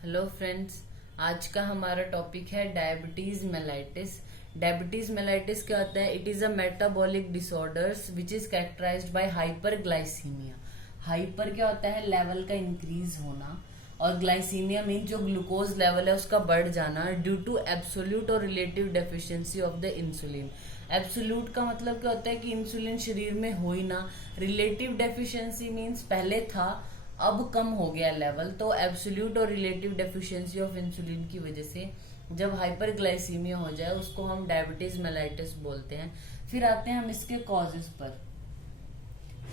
Hello friends. आज का हमारा टॉपिक है डायबिटीज मेलाइटिस। डायबिटीज मेलाइटिस क्या होता है? It is a metabolic disorders which is characterized by hyperglycaemia. Hyper क्या होता है? लेवल का इंक्रीज होना, और ग्लाइसीमिया मीन जो ग्लूकोज लेवल है उसका बढ़ जाना ड्यू टू एब्सोल्यूट और relative deficiency of the insulin. Absolute का मतलब क्या होता है कि इंसुलिन शरीर में हो ही ना। रिलेटिव डेफिशिएंसी मीन्स पहले था अब कम हो गया लेवल। तो एब्सोल्यूट और रिलेटिव डेफिशिएंसी ऑफ इंसुलिन की वजह से जब हाइपरग्लाइसीमिया हो जाए उसको हम डायबिटीज मेलाइटिस बोलते हैं। फिर आते हैं हम इसके कॉजेज पर।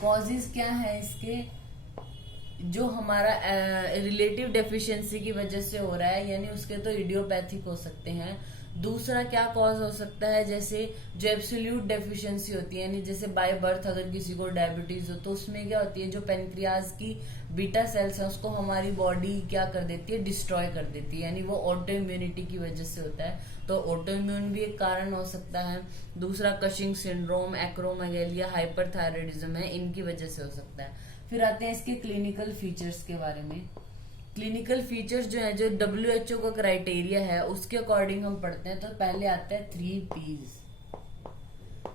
कॉजेज क्या है इसके? जो हमारा रिलेटिव डेफिशिएंसी की वजह से हो रहा है, यानी उसके तो इडियोपैथिक हो सकते हैं। दूसरा क्या कॉज हो सकता है? जैसे जो एब्सोल्यूट डेफिशिएंसी होती है, यानी जैसे बाय बर्थ अगर किसी को डायबिटीज हो तो उसमें क्या होती है, जो पेनक्रियाज की बीटा सेल्स है उसको हमारी बॉडी क्या कर देती है? डिस्ट्रॉय कर देती है, यानी वो ऑटो इम्यूनिटी की वजह से होता है। तो ऑटो इम्यून भी एक कारण हो सकता है। दूसरा कशिंग सिंड्रोम, एक्रोमेगेलिया, हाइपरथायराइडिज्म है, इनकी वजह से हो सकता है। फिर आते हैं इसके क्लिनिकल फीचर्स के बारे में। क्लिनिकल फीचर्स जो है, जो WHO का क्राइटेरिया है उसके अकॉर्डिंग हम पढ़ते हैं। तो पहले आता है 3 P's,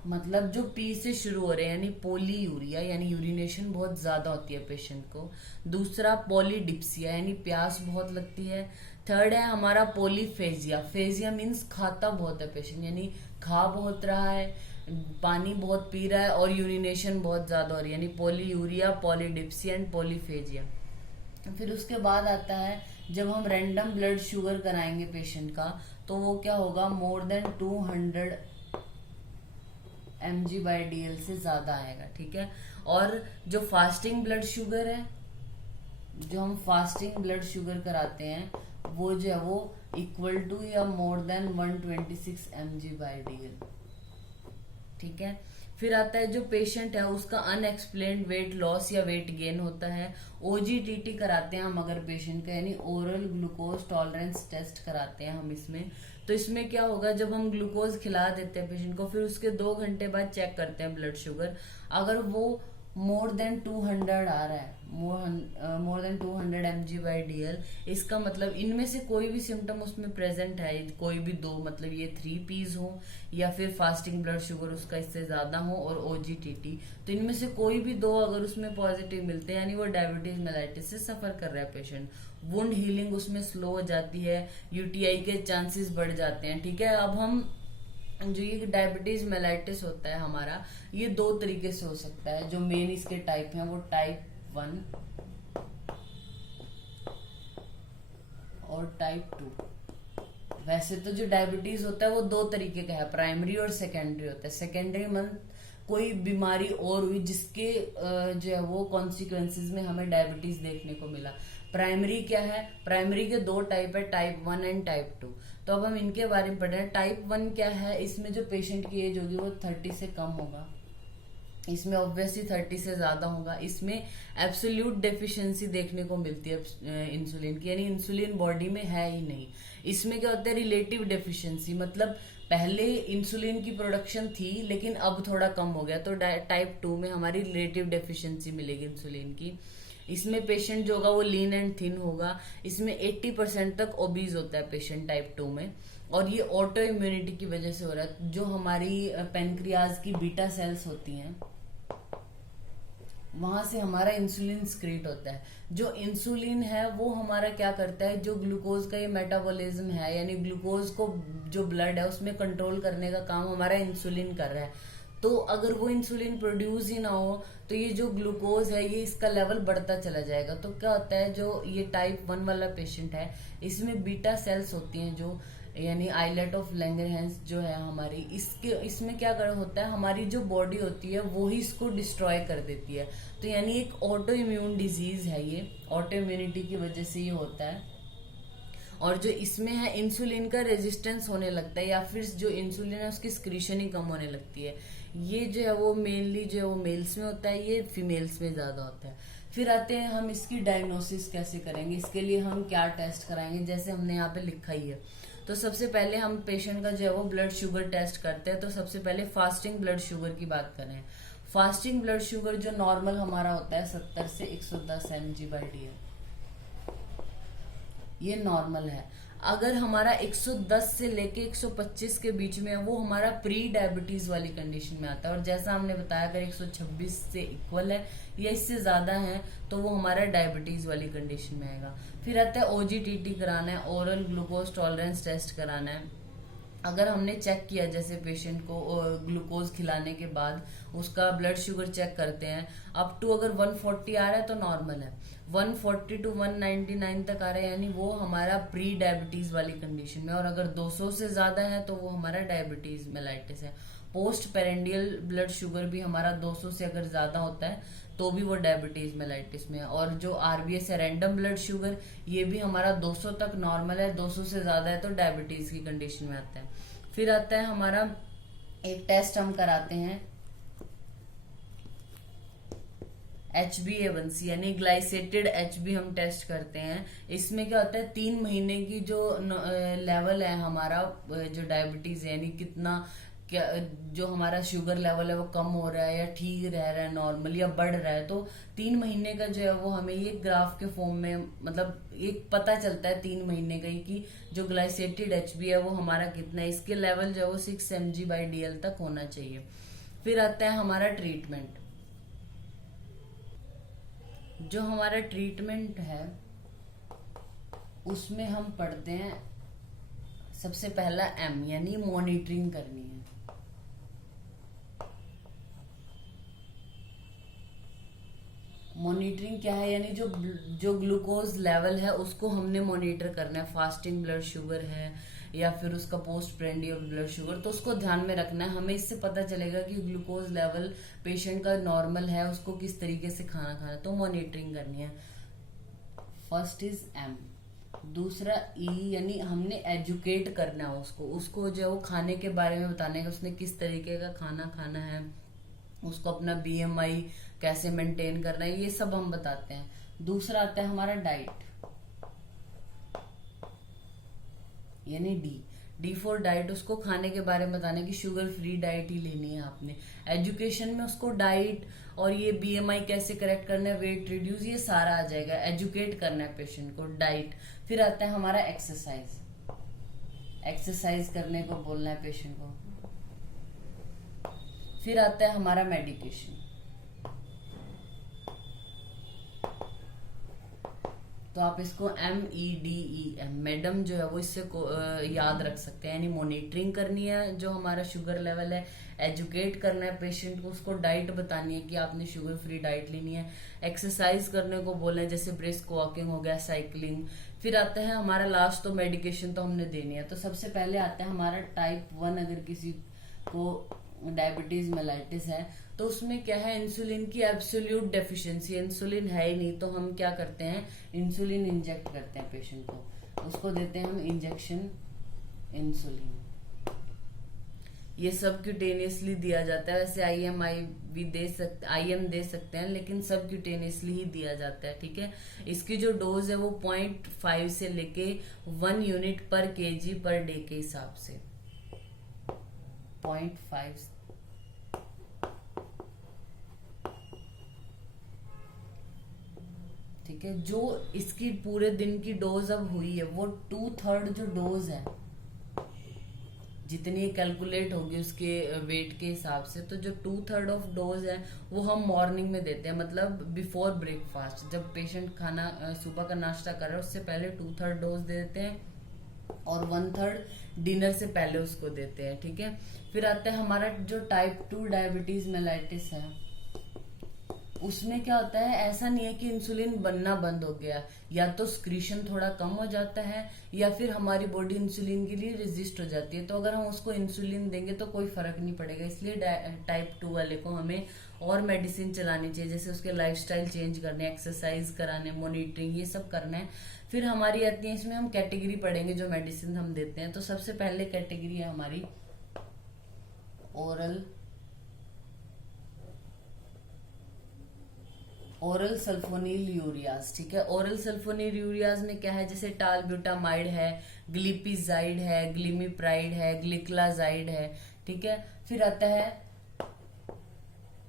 मतलब जो पी से शुरू हो रहे हैं, यानी पोली यूरिया, यानी यूरिनेशन बहुत ज्यादा होती है पेशेंट को। दूसरा पॉलीडिप्सिया, यानी प्यास बहुत लगती है। थर्ड है हमारा पॉलीफेजिया। फेजिया मीन्स खाता बहुत है पेशेंट, यानी खा बहुत रहा है, पानी बहुत पी रहा है और यूरिनेशन बहुत ज्यादा हो रही है, यानी पॉलीयूरिया, पॉलीडिप्सिया एंड पॉलीफेजिया। फिर उसके बाद आता है जब हम रैंडम ब्लड शुगर कराएंगे पेशेंट का, तो वो क्या होगा? मोर देन 200 mg/dl से ज्यादा आएगा। ठीक है। और जो फास्टिंग ब्लड शुगर है, जो हम फास्टिंग ब्लड शुगर कराते हैं, वो जो है वो इक्वल टू या मोर देन 126 mg/dl। ठीक है। फिर आता है जो पेशेंट है उसका अनएक्सप्लेन्ड वेट लॉस या वेट गेन होता है। OGTT कराते हैं हम अगर पेशेंट का, यानी ओरल ग्लूकोज टॉलरेंस टेस्ट कराते हैं हम इसमें। तो इसमें क्या होगा? जब हम ग्लूकोज खिला देते हैं पेशेंट को, फिर उसके 2 घंटे बाद चेक करते हैं ब्लड शुगर। अगर वो मोर देन 200 आ रहा है, मोर देन 200 mg/dl, इसका मतलब इनमें से कोई भी सिम्टम उसमें प्रेजेंट है, कोई भी दो, मतलब ये 3 P's हो या फिर फास्टिंग ब्लड शुगर उसका इससे ज्यादा हो और OGTT, तो इनमें से कोई भी दो अगर उसमें पॉजिटिव मिलते हैं, यानी वो डायबिटीज मेलाइटिस से सफर कर रहा है पेशेंट। वुंड हीलिंग उसमें स्लो हो जाती है, UTI के चांसेस बढ़ जाते हैं। ठीक है। अब हम जो ये डायबिटीज मेलाइटिस होता है हमारा, ये 2 तरीके से हो सकता है। जो मेन इसके टाइप हैं वो टाइप 1 और टाइप 2। वैसे तो जो डायबिटीज होता है वो 2 तरीके का है, प्राइमरी और सेकेंडरी होता है। सेकेंडरी मतलब कोई बीमारी और हुई जिसके जो है वो कॉन्सिक्वेंसेज में हमें डायबिटीज देखने को मिला। प्राइमरी क्या है? प्राइमरी के 2 टाइप है, टाइप 1 एंड टाइप 2। तो अब हम इनके बारे में पढ़ रहे हैं। टाइप 1 क्या है? इसमें जो पेशेंट की एज होगी वो 30 से कम होगा, इसमें ऑब्वियसली 30 से ज्यादा होगा। इसमें एब्सोल्यूट डेफिशिएंसी देखने को मिलती है इंसुलिन की, यानी इंसुलिन बॉडी में है ही नहीं। इसमें क्या होता है? रिलेटिव डेफिशिएंसी, मतलब पहले इंसुलिन की प्रोडक्शन थी लेकिन अब थोड़ा कम हो गया, तो टाइप 2 में हमारी रिलेटिव डेफिशिएंसी मिलेगी इंसुलिन की। इसमें पेशेंट जो होगा वो लीन एंड थिन होगा। इसमें 80% तक ओबीज होता है पेशेंट टाइप 2 में, और ये ऑटो इम्यूनिटी की वजह से हो रहा है। जो हमारी पेनक्रियाज की बीटा सेल्स होती हैं वहां से हमारा इंसुलिन स्क्रीट होता है। जो इंसुलिन है वो हमारा क्या करता है? जो ग्लूकोज का ये मेटाबॉलिज्म है, यानी ग्लूकोज को जो ब्लड है उसमें कंट्रोल करने का काम हमारा इंसुलिन कर रहा है। तो अगर वो इंसुलिन प्रोड्यूस ही ना हो तो ये जो ग्लूकोज है ये इसका लेवल बढ़ता चला जाएगा। तो क्या होता है? जो ये टाइप 1 वाला पेशेंट है इसमें बीटा सेल्स होती हैं, जो यानी आइलेट ऑफ लैंगरहैंस जो है हमारी, इसमें क्या कर होता है? हमारी जो बॉडी होती है वो ही इसको डिस्ट्रॉय कर देती है। तो यानी एक ऑटो इम्यून डिजीज है ये, ऑटो इम्यूनिटी की वजह से ये होता है। और जो इसमें है इंसुलिन का रेजिस्टेंस होने लगता है, या फिर जो इंसुलिन है उसकी स्क्रीशन ही कम होने लगती है। ये जो है वो मेनली जो है वो मेल्स में होता है, ये फीमेल्स में ज्यादा होता है। फिर आते हैं हम इसकी डायग्नोसिस कैसे करेंगे, इसके लिए हम क्या टेस्ट कराएंगे, जैसे हमने यहाँ पे लिखा ही है। तो सबसे पहले हम पेशेंट का जो है वो ब्लड शुगर टेस्ट करते हैं। तो सबसे पहले फास्टिंग ब्लड शुगर की बात करें। फास्टिंग ब्लड शुगर जो नॉर्मल हमारा होता है 70 से 110 mg/dl। ये नॉर्मल है। अगर हमारा 110 से लेके 125 के बीच में है, वो हमारा प्री डायबिटीज वाली कंडीशन में आता है। और जैसा हमने बताया, अगर 126 से इक्वल है या इससे ज्यादा है तो वो हमारा डायबिटीज वाली कंडीशन में आएगा। फिर आता है ओजीटीटी कराना है, ओरल ग्लूकोज टॉलरेंस टेस्ट कराना है। अगर हमने चेक किया जैसे पेशेंट को ग्लूकोज खिलाने के बाद उसका ब्लड शुगर चेक करते हैं, अप टू अगर 140 आ रहा है तो नॉर्मल है, 140 टू 199 तक आ रहा है यानी वो हमारा प्री डायबिटीज वाली कंडीशन में, और अगर 200 से ज्यादा है तो वो हमारा डायबिटीज मेलाइटिस है। पोस्ट पेरेंडियल ब्लड शुगर भी हमारा 200 से अगर ज्यादा होता है तो भी वो डायबिटीज मेलाइटिस में है। और जो आरबीएस है रैंडम ब्लड शुगर, ये भी हमारा 200 तक नॉर्मल है, 200 से ज्यादा है तो डायबिटीज की कंडीशन में आता है। फिर आता है हमारा एक टेस्ट हम कराते हैं HbA1c यानी ग्लाइसेटेड HB हम टेस्ट करते हैं। इसमें क्या होता है, 3 महीने की जो लेवल है हमारा जो डायबिटीज है यानी कितना क्या जो हमारा शुगर लेवल है वो कम हो रहा है या ठीक रह रहा है नॉर्मल या बढ़ रहा है, तो 3 महीने का जो है वो हमें ये ग्राफ के फॉर्म में मतलब एक पता चलता है 3 महीने का ही कि जो ग्लाइसेटेड HB है वो हमारा कितना है। इसके लेवल जो है वो 6 mg/dl तक होना चाहिए। फिर आता है हमारा ट्रीटमेंट। जो हमारा ट्रीटमेंट है उसमें हम पढ़ते हैं सबसे पहला M यानी मॉनिटरिंग करनी है। मॉनिटरिंग क्या है, यानी जो ग्लूकोज लेवल है उसको हमने मॉनिटर करना है। फास्टिंग ब्लड शुगर है या फिर उसका पोस्ट प्रेंडियल ब्लड शुगर, तो उसको ध्यान में रखना है। हमें इससे पता चलेगा कि ग्लूकोज लेवल पेशेंट का नॉर्मल है, उसको किस तरीके से खाना खाना है, तो मॉनिटरिंग करनी है। First is M। दूसरा E यानी हमने एजुकेट करना है उसको जो है वो खाने के बारे में बताने का, उसने किस तरीके का खाना खाना है, उसको अपना BMI कैसे मेंटेन करना है, ये सब हम बताते हैं। दूसरा आता है हमारा डाइट यानी D फॉर डाइट, उसको खाने के बारे में बताने की शुगर फ्री डाइट ही लेनी है आपने। एजुकेशन में उसको डाइट और ये BMI कैसे करेक्ट करना है, वेट रिड्यूस, ये सारा आ जाएगा। एजुकेट करना है पेशेंट को, डाइट। फिर आता है हमारा एक्सरसाइज करने को बोलना है पेशेंट को। फिर आता है हमारा मेडिकेशन। तो आप इसको MEDEM मैडम जो है वो इससे याद रख सकते हैं, यानी मॉनिटरिंग करनी है जो हमारा शुगर लेवल है, एजुकेट करना है पेशेंट को, उसको डाइट बतानी है कि आपने शुगर फ्री डाइट लेनी है, एक्सरसाइज करने को बोलना है जैसे ब्रिस्क वॉकिंग हो गया, साइकिलिंग। फिर आता है हमारा लास्ट, तो मेडिकेशन तो हमने देनी है। तो सबसे पहले आता है हमारा टाइप 1। अगर किसी को डायबिटीज मेलाइटिस है तो उसमें क्या है, इंसुलिन की एब्सोल्यूट डेफिशिएंसी, इंसुलिन है ही नहीं, तो हम क्या करते हैं, इंसुलिन इंजेक्ट करते हैं पेशेंट को, उसको देते हैं हम इंजेक्शन इंसुलिन। ये सब क्यूटेनियसली दिया जाता है। वैसे IM दे सकते हैं लेकिन सब क्यूटेनियसली ही दिया जाता है, ठीक है। इसकी जो डोज है वो 0.5 से लेके 1 यूनिट पर kg पर डे के हिसाब से 0.5। ठीक है, जो इसकी पूरे दिन की डोज अब हुई है वो 2/3 जो डोज है जितनी कैलकुलेट होगी उसके वेट के हिसाब से, तो जो 2/3 ऑफ डोज है वो हम मॉर्निंग में देते हैं, मतलब बिफोर ब्रेकफास्ट। जब पेशेंट खाना सुबह का नाश्ता कर रहा है उससे पहले 2/3 डोज दे देते हैं और 1/3 डिनर से पहले उसको देते हैं, ठीक है। फिर आता है हमारा जो टाइप 2 डायबिटीज मेलाइटिस है, उसमें क्या होता है, ऐसा नहीं है कि इंसुलिन बनना बंद हो गया, या तो स्क्रीशन थोड़ा कम हो जाता है या फिर हमारी बॉडी इंसुलिन के लिए रेजिस्ट हो जाती है। तो अगर हम उसको इंसुलिन देंगे तो कोई फर्क नहीं पड़ेगा, इसलिए टाइप 2 वाले को हमें और मेडिसिन चलानी चाहिए, जैसे उसके लाइफस्टाइल चेंज करने, एक्सरसाइज कराने, मॉनिटरिंग, ये सब करना है। फिर हमारी आती है, इसमें हम कैटेगरी पढ़ेंगे जो मेडिसिन हम देते हैं। तो सबसे पहले कैटेगरी है हमारी ओरल सल्फोनिल यूरियाज, ठीक है। ओरल सल्फोनिल यूरियाज में क्या है, जैसे टालब्यूटामाइड है, ग्लिपिजाइड है, ग्लिमिप्राइड है, ग्लिक्लाजाइड है, ठीक है। फिर आता है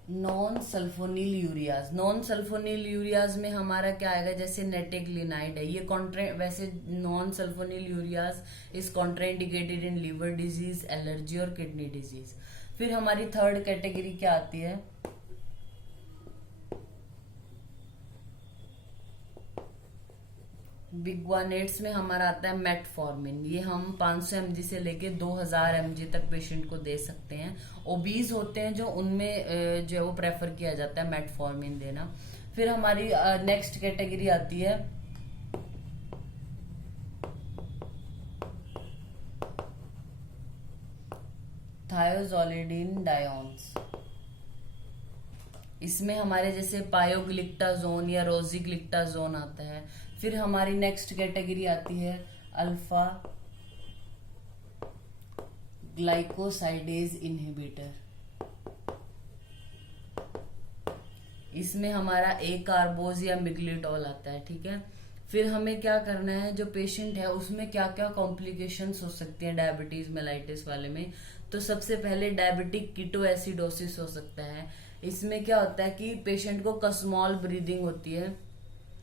non sulphonylureas, non sulphonylureas में हमारा क्या आएगा, जैसे नेटेक्लिनाइड है, ये वैसे non sulphonylureas is contraindicated in liver disease, allergy और किडनी डिजीज। फिर हमारी थर्ड कैटेगरी क्या आती है, बिग्वानेट्स में हमारा आता है मेटफॉर्मिन। ये हम 500 mg से लेके 2000 mg तक पेशेंट को दे सकते हैं। ओबीज होते हैं जो, उनमें जो है वो प्रेफर किया जाता है मेटफॉर्मिन देना। फिर हमारी नेक्स्ट कैटेगरी आती है थायोजोलिडिन डायोन्स। इसमें हमारे जैसे पायोग्लिक्टाजोन या रोजिग्लिक्टाजोन आता है। फिर हमारी नेक्स्ट कैटेगरी आती है अल्फा ग्लाइकोसाइडेज इनहिबिटर। इसमें हमारा ए कार्बोज या मिग्लिटॉल आता है, ठीक है। फिर हमें क्या करना है, जो पेशेंट है उसमें क्या क्या कॉम्प्लिकेशंस हो सकती हैं डायबिटीज मेलाइटिस वाले में। तो सबसे पहले डायबिटिक कीटोएसिडोसिस हो सकता है। इसमें क्या होता है कि पेशेंट को कसमॉल ब्रीदिंग होती है,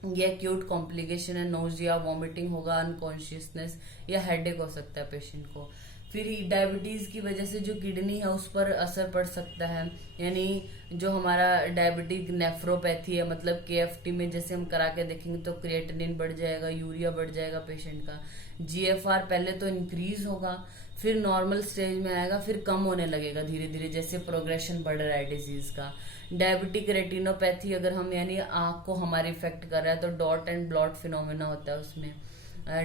ये एक्यूट कॉम्प्लिकेशन है, नोजिया, वॉमिटिंग होगा, अनकॉन्शियसनेस या हेडेक हो सकता है पेशेंट को। फिर डायबिटीज की वजह से जो किडनी है उस पर असर पड़ सकता है, यानी जो हमारा डायबिटिक नेफ्रोपैथी है, मतलब केएफटी में जैसे हम करा के देखेंगे तो क्रिएटिनिन बढ़ जाएगा, यूरिया बढ़ जाएगा पेशेंट का, जीएफआर पहले तो इंक्रीज होगा, फिर नॉर्मल स्टेज में आएगा, फिर कम होने लगेगा धीरे धीरे जैसे प्रोग्रेशन बढ़ रहा है डिजीज का। डायबिटिक रेटिनोपैथी अगर हम, यानी आंख को हमारी इफेक्ट कर रहा है, तो डॉट एंड ब्लॉट फिनोमेना होता है उसमें।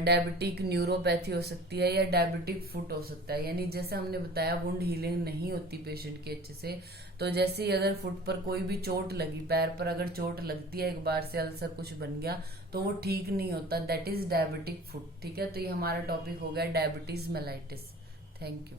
डायबिटिक न्यूरोपैथी हो सकती है या डायबिटिक फुट हो सकता है, यानी जैसे हमने बताया वुंड हीलिंग नहीं होती पेशेंट की अच्छे से, तो जैसे ही अगर फुट पर कोई भी चोट लगी, पैर पर अगर चोट लगती है एक बार से, अल्सर कुछ बन गया तो वो ठीक नहीं होता, दैट इज डायबिटिक फुट, ठीक है। तो ये हमारा टॉपिक हो गया डायबिटीज मेलाइटिस। Thank you.